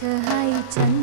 to heighten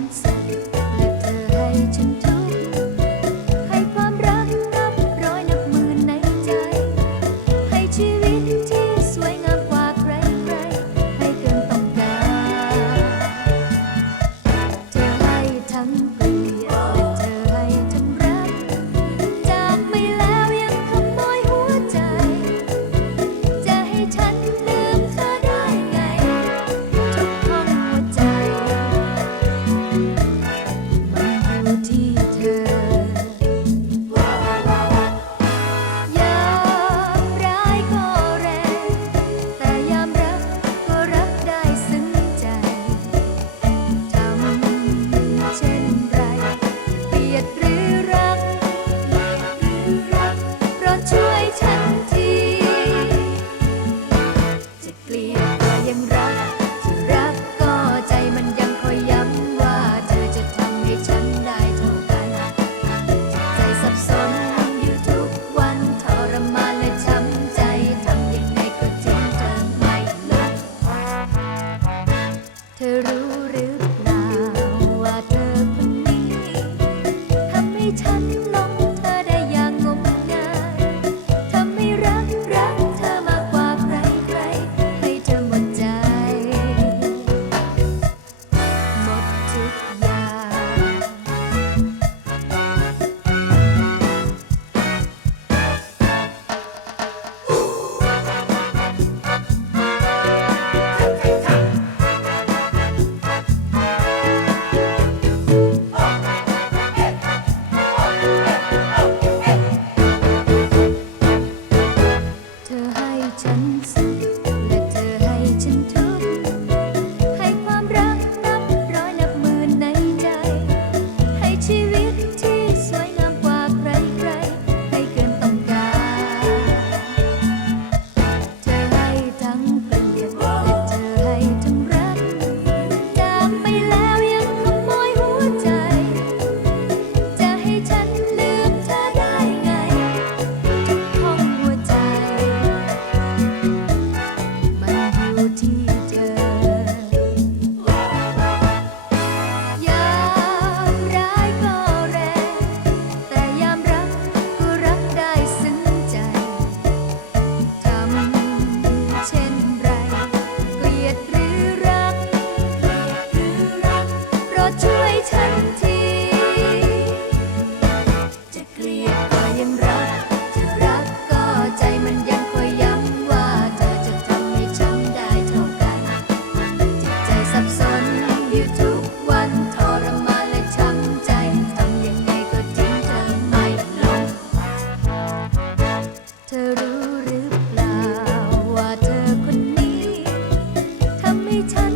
ฉัน